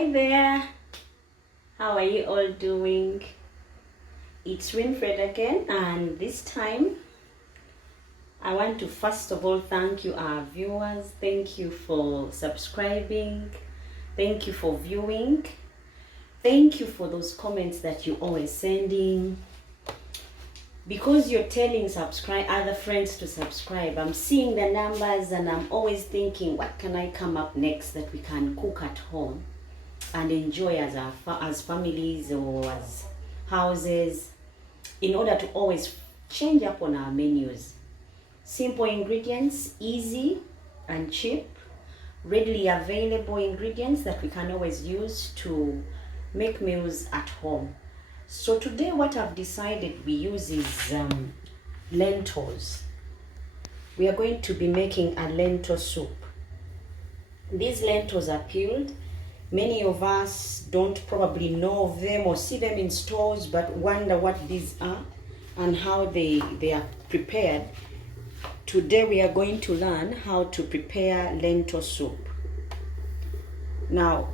Hi there, how are you all doing? It's Winfred again, and this time I want to first of all thank you, our viewers. Thank you for subscribing, thank you for viewing, thank you for those comments that you always sending. Because you're telling other friends to subscribe, I'm seeing the numbers and I'm always thinking, what can I come up next that we can cook at home and enjoy as families or as houses, in order to always change up on our menus. Simple ingredients, easy and cheap, readily available ingredients that we can always use to make meals at home. So today what I've decided we use is lentils. We are going to be making a lentil soup. These lentils are peeled. Many of us don't probably know of them or see them in stores, but wonder what these are and how they are prepared. Today we are going to learn how to prepare lentil soup. Now,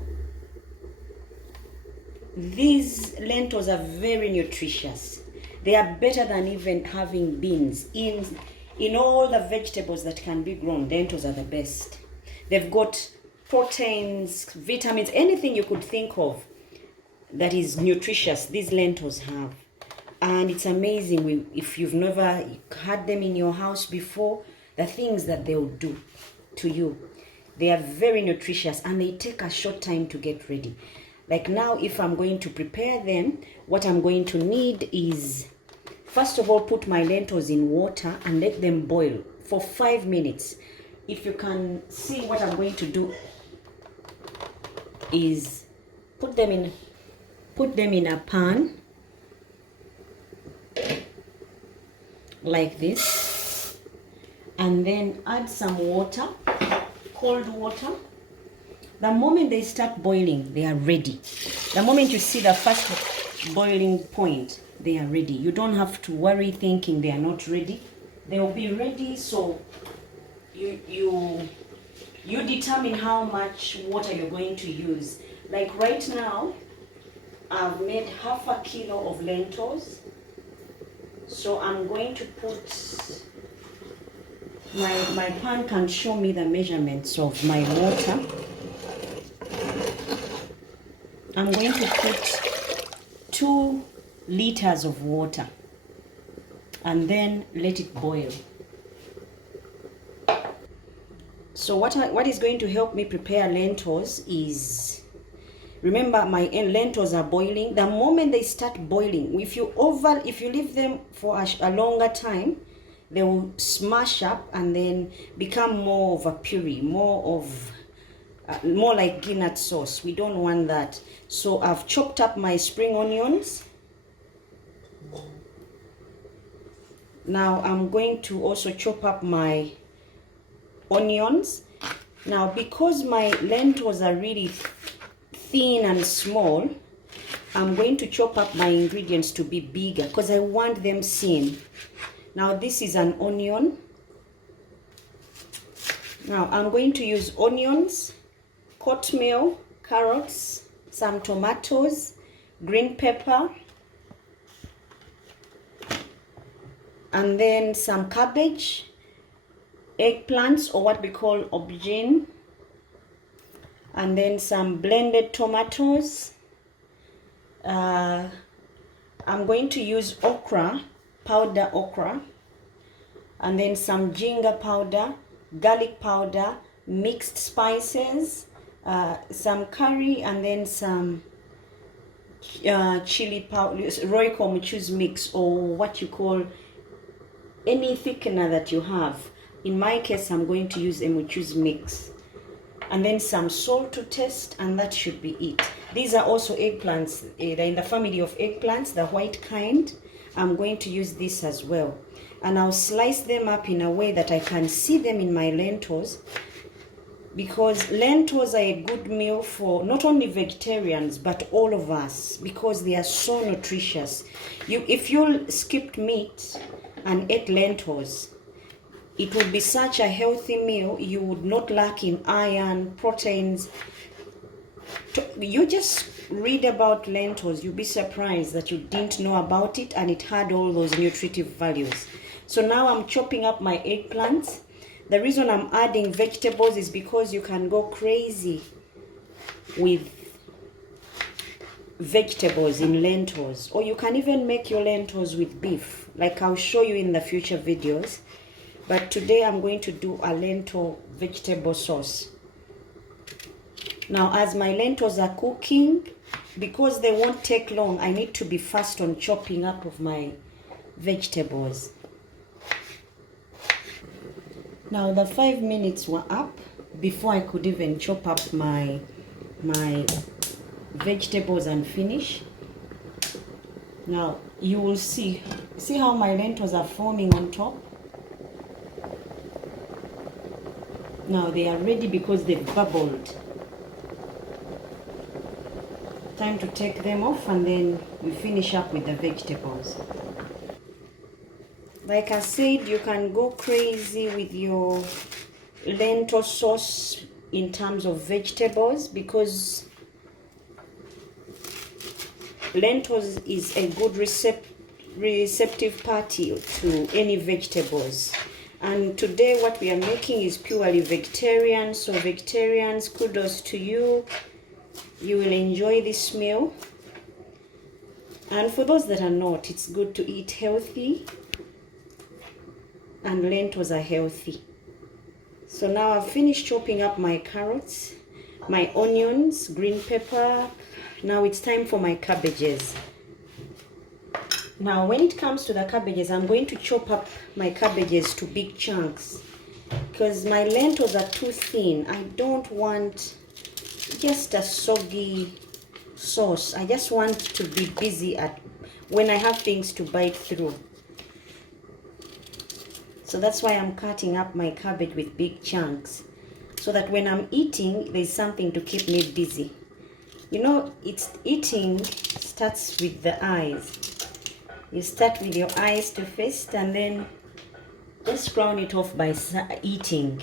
these lentils are very nutritious. They are better than even having beans. In all the vegetables that can be grown, lentils are the best. They've got proteins, vitamins, anything you could think of that is nutritious, these lentils have. And it's amazing if you've never had them in your house before, the things that they'll do to you. They are very nutritious and they take a short time to get ready. Like now, if I'm going to prepare them, what I'm going to need is, first of all, put my lentils in water and let them boil for 5 minutes. If you can see, what I'm going to do is put them in a pan like this, and then add some water, cold water. The moment they start boiling, they are ready. The moment you see the first boiling point, they are ready. You don't have to worry thinking they are not ready. They will be ready. So you determine how much water you're going to use. Like right now, I've made half a kilo of lentils. So I'm going to put, my pan can show me the measurements of my water. I'm going to put 2 liters of water and then let it boil. So what is going to help me prepare lentils is, remember my lentils are boiling. The moment they start boiling, if you leave them for a longer time, they will smash up and then become more of a puree, more like peanut sauce. We don't want that. So I've chopped up my spring onions. Now I'm going to also chop up my onions. Now, because my lentils are really thin and small, I'm going to chop up my ingredients to be bigger because I want them seen. Now this is an onion. Now I'm going to use onions, cornmeal, carrots, some tomatoes, green pepper, and then some cabbage, eggplants, or what we call aubergine, and then some blended tomatoes. I'm going to use okra, powder okra, and then some ginger powder, garlic powder, mixed spices, some curry, and then some chili powder, Royco Muchu's mix, or what you call any thickener that you have. In my case, I'm going to use a Muchu's mix. And then some salt to taste, and that should be it. These are also eggplants. They're in the family of eggplants, the white kind. I'm going to use this as well. And I'll slice them up in a way that I can see them in my lentils, because lentils are a good meal for not only vegetarians but all of us, because they are so nutritious. If you skipped meat and ate lentils, it would be such a healthy meal. You would not lack in iron, proteins, You just read about lentils, you'll be surprised that you didn't know about it, and it had all those nutritive values. So now I'm chopping up my eggplants. The reason I'm adding vegetables is because you can go crazy with vegetables in lentils, or you can even make your lentils with beef, like I'll show you in the future videos. But today I'm going to do a lentil vegetable sauce. Now, as my lentils are cooking, because they won't take long, I need to be fast on chopping up of my vegetables. Now the 5 minutes were up before I could even chop up my vegetables and finish. Now you will see how my lentils are forming on top. Now they are ready because they've bubbled. Time to take them off, and then we finish up with the vegetables. Like I said, you can go crazy with your lentil sauce in terms of vegetables, because lentils is a good receptive party to any vegetables. And today what we are making is purely vegetarian, so vegetarians, kudos to you. You will enjoy this meal. And for those that are not, it's good to eat healthy, and lentils are healthy. So now I've finished chopping up my carrots, my onions, green pepper. Now it's time for my cabbages. Now when it comes to the cabbages, I'm going to chop up my cabbages to big chunks, because my lentils are too thin. I don't want just a soggy sauce. I just want to be busy when I have things to bite through. So that's why I'm cutting up my cabbage with big chunks, so that when I'm eating, there's something to keep me busy. You know, eating starts with the eyes. You start with your eyes to first, and then just round it off by eating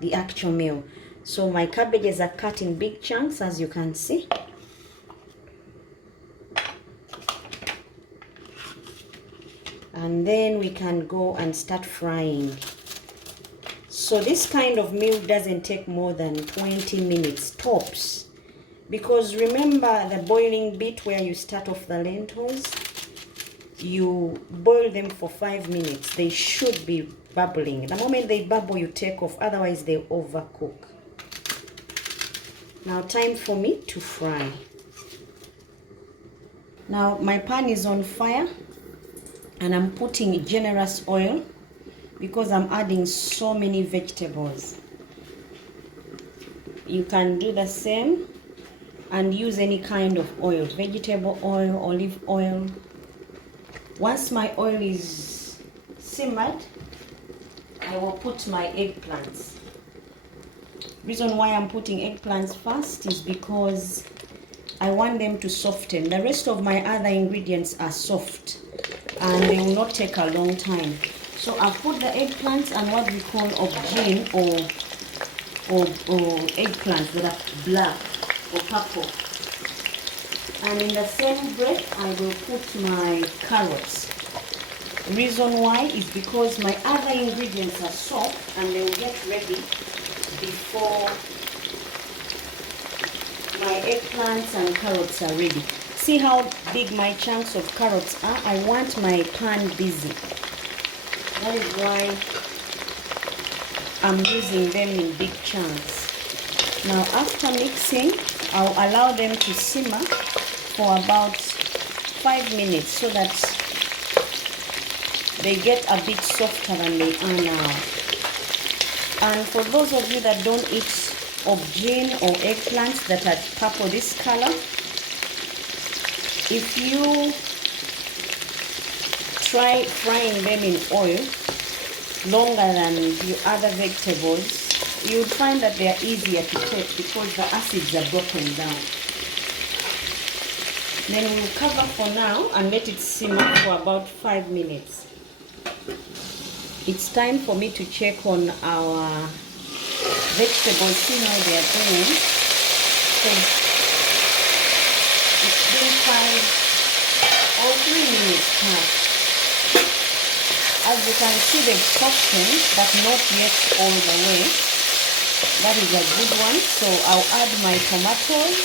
the actual meal. So my cabbages are cut in big chunks, as you can see. And then we can go and start frying. So this kind of meal doesn't take more than 20 minutes tops, because remember the boiling bit where you start off the lentils, you boil them for 5 minutes. They should be bubbling. The moment they bubble, you take off, otherwise they overcook. Now time for me to fry. Now my pan is on fire, and I'm putting generous oil because I'm adding so many vegetables. You can do the same and use any kind of oil, vegetable oil, olive oil. Once my oil is simmered, I will put my eggplants. Reason why I'm putting eggplants first is because I want them to soften. The rest of my other ingredients are soft, and they will not take a long time. So I've put the eggplants and what we call aubergine or eggplants that are black or purple. And in the same breath, I will put my carrots. Reason why is because my other ingredients are soft, and they will get ready before my eggplants and carrots are ready. See how big my chunks of carrots are? I want my pan busy. That is why I'm using them in big chunks. Now after mixing, I'll allow them to simmer for about 5 minutes so that they get a bit softer than they are now. And for those of you that don't eat aubergine or eggplants that are purple this color, if you try frying them in oil longer than your other vegetables, you would find that they are easier to take because the acids are broken down. Then we'll cover for now and let it simmer for about 5 minutes. It's time for me to check on our vegetables, see how they are doing. So 5 or 3 minutes past. As you can see, they've softened, but not yet all the way. That is a good one. So I'll add my tomatoes,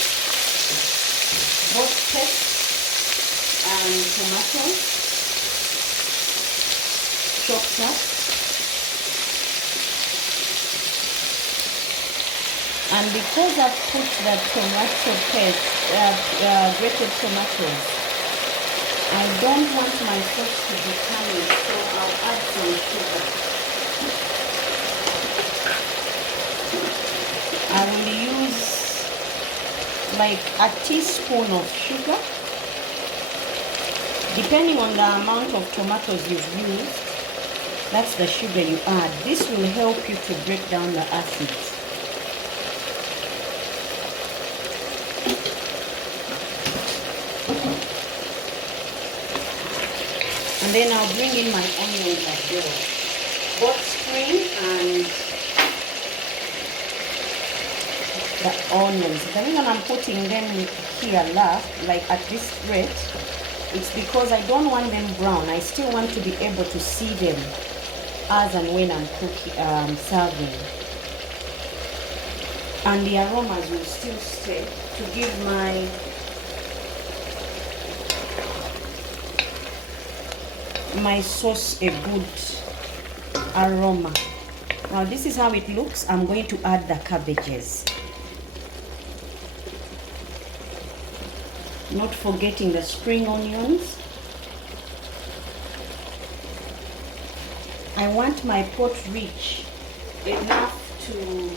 both paste and tomatoes, chopped up. And because I've put the tomato paste, grated tomatoes, I don't want my sauce to be tangy, so I'll add some sugar. I will use like a teaspoon of sugar. Depending on the amount of tomatoes you've used, that's the sugar you add. This will help you to break down the acids. And then I'll bring in my onions as well, both spring and the onions. The reason I'm putting them here last, like at this rate, it's because I don't want them brown. I still want to be able to see them as and when I'm cooking, serving. And the aromas will still stay to give my sauce a good aroma. Now this is how it looks. I'm going to add the cabbages, not forgetting the spring onions. I want my pot rich enough to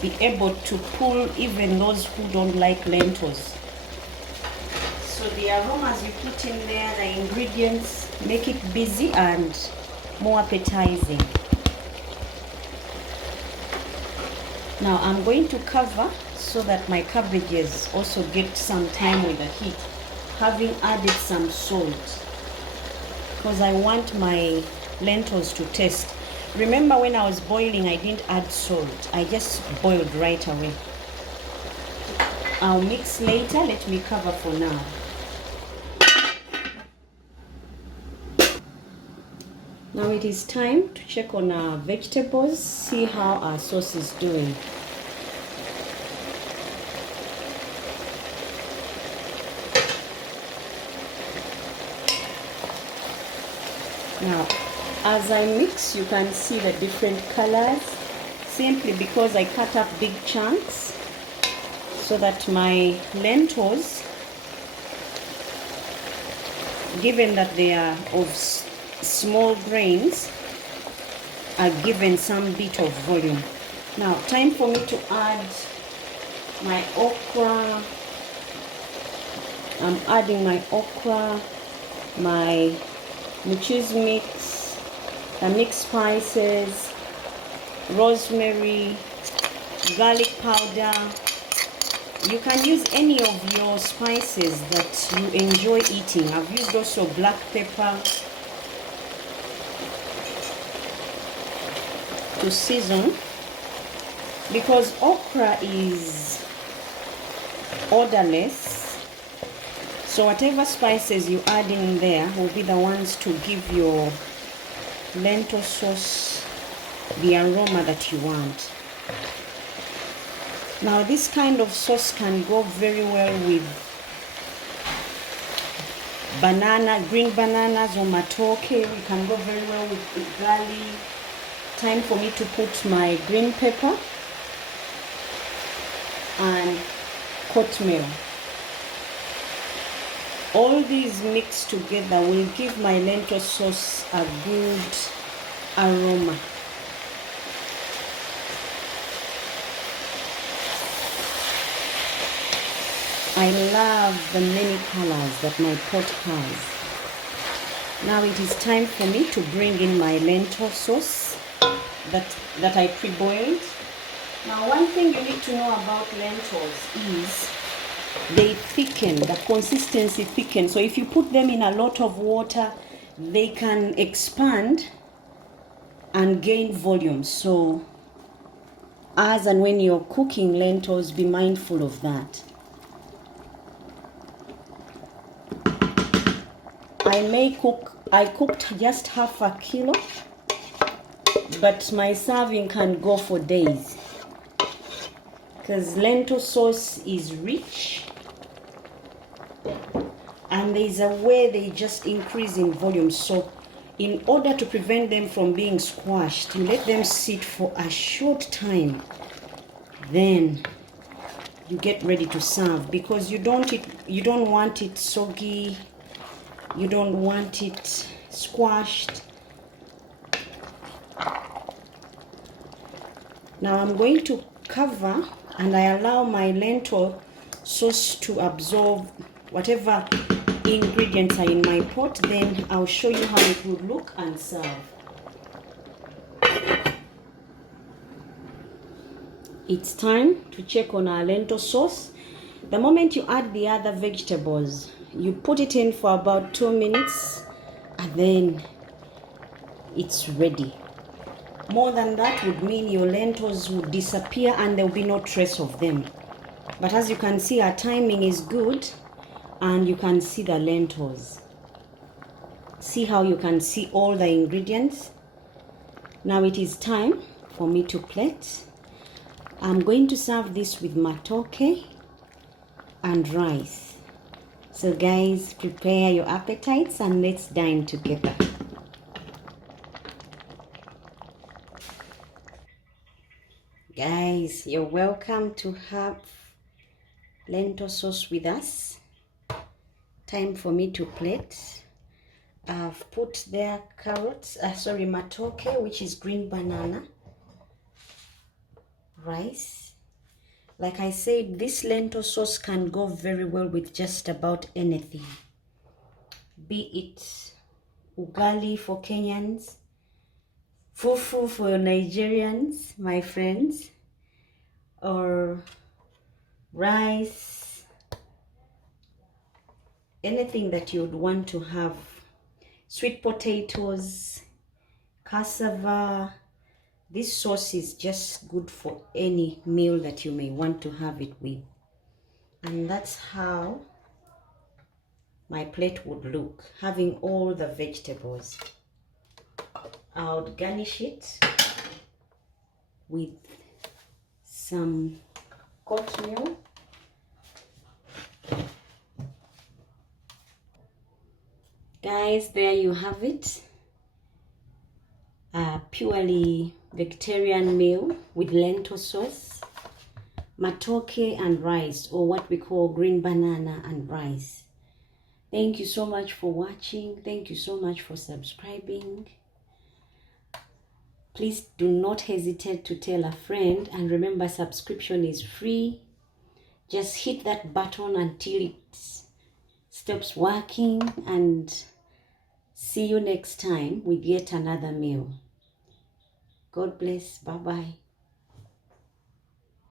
be able to pull even those who don't like lentils. So the aromas you put in there, the ingredients, make it busy and more appetizing. Now I'm going to cover so that my cabbages also get some time with the heat, having added some salt, because I want my lentils to taste. Remember when I was boiling, I didn't add salt. I just boiled right away. I'll mix later. Let me cover for now. Now it is time to check on our vegetables, see how our sauce is doing. Now, as I mix, you can see the different colors, simply because I cut up big chunks so that my lentils, given that they are of small grains, are given some bit of volume. Now, time for me to add my okra. I'm adding my okra, my cheese mix, the mixed spices, rosemary, garlic powder. You can use any of your spices that you enjoy eating. I've used also black pepper to season, because okra is odorless. So whatever spices you add in there will be the ones to give your lentil sauce the aroma that you want. Now this kind of sauce can go very well with green bananas or matoke. It can go very well with ugali. Time for me to put my green pepper and cornmeal. All these mixed together will give my lentil sauce a good aroma. I love the many colors that my pot has. Now it is time for me to bring in my lentil sauce that I pre-boiled. Now one thing you need to know about lentils is they thicken, the consistency thickens. So if you put them in a lot of water, they can expand and gain volume. So as and when you're cooking lentils, be mindful of that. I cooked just half a kilo, but my serving can go for days because lentil sauce is rich and there's a way they just increase in volume. So in order to prevent them from being squashed, you let them sit for a short time, then you get ready to serve, because you don't want it soggy, you don't want it squashed. Now I'm going to cover and I allow my lentil sauce to absorb whatever ingredients are in my pot. Then I'll show you how it would look and serve. It's time to check on our lentil sauce. The moment you add the other vegetables, you put it in for about 2 minutes and then it's ready. More than that would mean your lentils would disappear and there will be no trace of them. But as you can see, our timing is good and you can see the lentils. See how you can see all the ingredients? Now it is time for me to plate. I'm going to serve this with matoke and rice. So guys, prepare your appetites and let's dine together. Guys, you're welcome to have lentil sauce with us. Time for me to plate. I've put there matoke, which is green banana, rice. Like I said, this lentil sauce can go very well with just about anything. Be it ugali for Kenyans, fufu for Nigerians, my friends, or rice, anything that you would want to have. Sweet potatoes, cassava. This sauce is just good for any meal that you may want to have it with. And that's how my plate would look, having all the vegetables. I would garnish it with some oatmeal. Guys, there you have it. A purely vegetarian meal with lentil sauce, matoke and rice, or what we call green banana and rice. Thank you so much for watching. Thank you so much for subscribing. Please do not hesitate to tell a friend, and remember, subscription is free. Just hit that button until it stops working, and see you next time with yet another meal. God bless. Bye-bye.